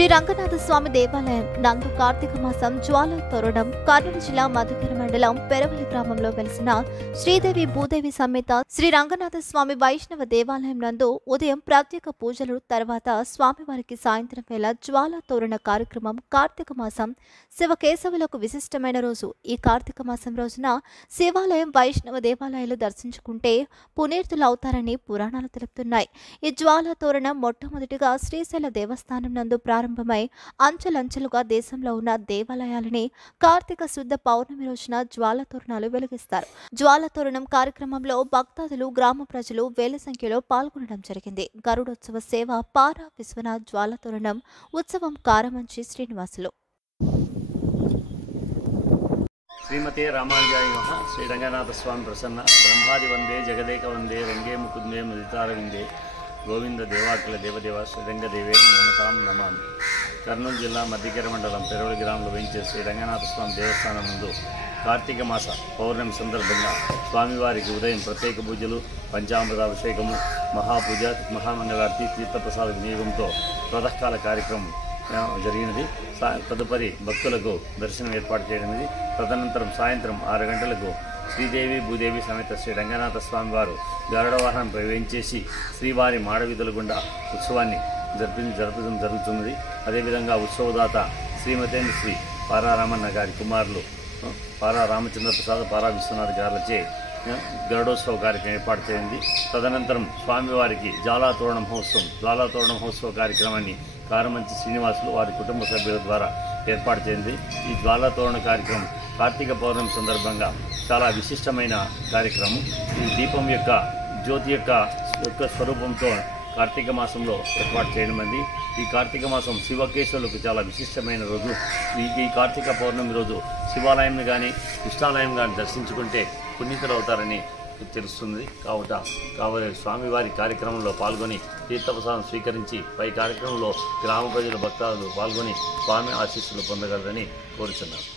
శ్రీ రంగనాథ స్వామి దేవాలయం నందు కార్తీక మాసం జ్వాల తోరణం కర్నూలు జిల్లా మధుగిరి మండలం పెరవలి గ్రామంలో వెలిసిన శ్రీదేవి భూదేవి సమేత శ్రీ రంగనాథ స్వామి వైష్ణవ దేవాలయం నందు ఉదయం ప్రత్యేక పూజలు తర్వాత స్వామివారికి సాయంత్రం వేళ జ్వాల తోరణ కార్యక్రమం కార్తీక మాసం శివకేశవులకు విశిష్టమైన రోజు. ఈ కార్తీక మాసం రోజున శివాలయం వైష్ణవ దేవాలయాలు దర్శించుకుంటే పునీర్తులవుతారని పురాణాలు తెలుపుతున్నాయి. ఈ జ్వాల తోరణం మొట్టమొదటిగా శ్రీశైల దేవస్థానం నందు ప్రారంభమై అంచెలంచెలుగా దేశంలో ఉన్న దేవాలయాలని కార్తీక శుద్ధ పౌర్ణమి రోజున జ్వాల తోరణాలు వెలిగిస్తారు. జ్వాల తోరణం కార్యక్రమంలో భక్తాదులు గ్రామ ప్రజలు వేల సంఖ్యలో పాల్గొనడం జరిగింది. గరుడోత్సవ సేవ పారా విశ్వనాథ్ జ్వాల తోరణం ఉత్సవం కారమంచి శ్రీనివాసులు. శ్రీమతే రామానుజాయ నమః. శ్రీ రంగనాథ స్వామి ప్రసన్న బ్రహ్మాది వందే జగదేక వందే రంగే ముకుందే ముదితారవిందే గోవింద దేవాకుల దేవదేవ శ్రీరంగదేవే నమతాం నమామి. కర్నూలు జిల్లా మధ్యగిరి మండలం పెరవలి గ్రామంలో వేయించే శ్రీ రంగనాథ స్వామి దేవస్థానం ముందు కార్తీక మాస పౌర్ణమి సందర్భంగా స్వామివారికి ఉదయం ప్రత్యేక పూజలు, పంచామృతాభిషేకము, మహాపూజ, మహామంగళారతి, తీర్థప్రసాద వినియోగంతో ప్రాతకాల కార్యక్రమం జరిగినది. తదుపరి భక్తులకు దర్శనం ఏర్పాటు చేయడమైనది. తదనంతరం సాయంత్రం 6 గంటలకు శ్రీదేవి భూదేవి సమేత శ్రీ రంగనాథ స్వామి వారు గరుడ వాహనంపై వేయించేసి శ్రీవారి మాడవీధుల గుండా ఉత్సవాన్ని జరపడం జరుగుతున్నది. అదేవిధంగా ఉత్సవదాత శ్రీమతేంద్ర శ్రీ పారా రామన్న గారి కుమారులు పారా రామచంద్ర ప్రసాద్, పారా విశ్వనాథ్ గారులచే గరుడోత్సవ కార్యక్రమం ఏర్పాటు చేయండి. తదనంతరం స్వామివారికి జ్వాలాతోరణ మహోత్సవ కార్యక్రమాన్ని కారమంచి శ్రీనివాసులు వారి కుటుంబ సభ్యుల ద్వారా ఏర్పాటు చేయండి. ఈ జ్వాలాతోరణ కార్యక్రమం కార్తీక పౌర్ణమి సందర్భంగా చాలా విశిష్టమైన కార్యక్రమం. ఈ దీపం యొక్క జ్యోతి యొక్క స్వరూపంతో కార్తీక మాసంలో ఏర్పాటు చేయడమైంది. ఈ కార్తీక మాసం శివకేశవులకు చాలా విశిష్టమైన రోజు. ఈ కార్తీక పౌర్ణమి రోజు శివాలయం కానీ కృష్ణాలయం కానీ దర్శించుకుంటే పునీతులు అవుతారని తెలుస్తుంది. కాబట్టి స్వామివారి కార్యక్రమంలో పాల్గొని తీర్థప్రసాదం స్వీకరించి పై కార్యక్రమంలో గ్రామ ప్రజల భక్తులు పాల్గొని స్వామి ఆశీస్సులు పొందగలరని కోరుచున్నారు.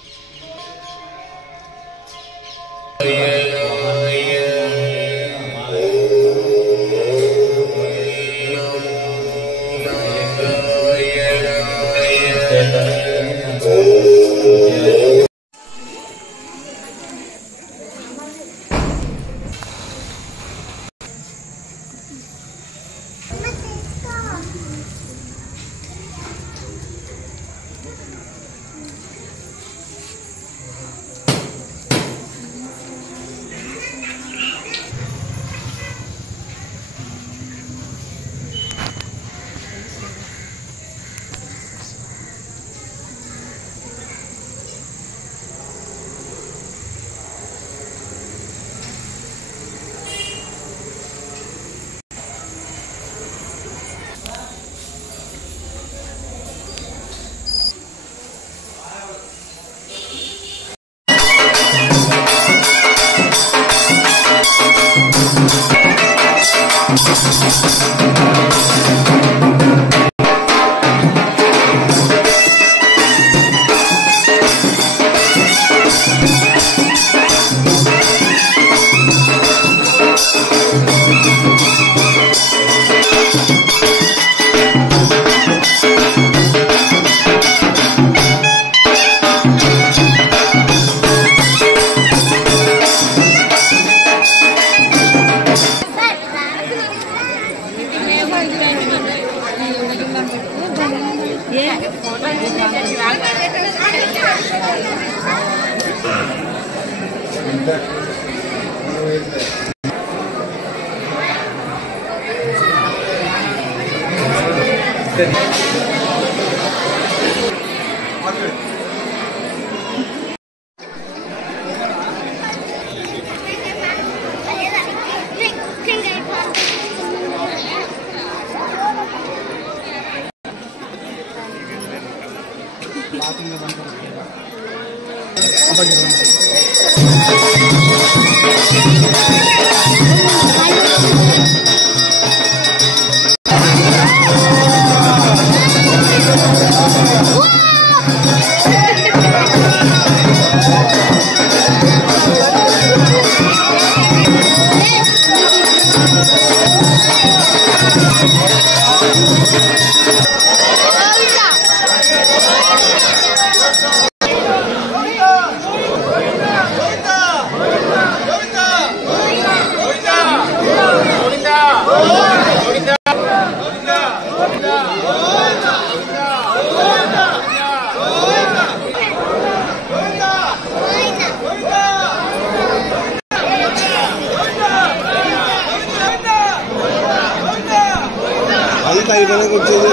ఇట్లనే వచ్చేది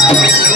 Thank you.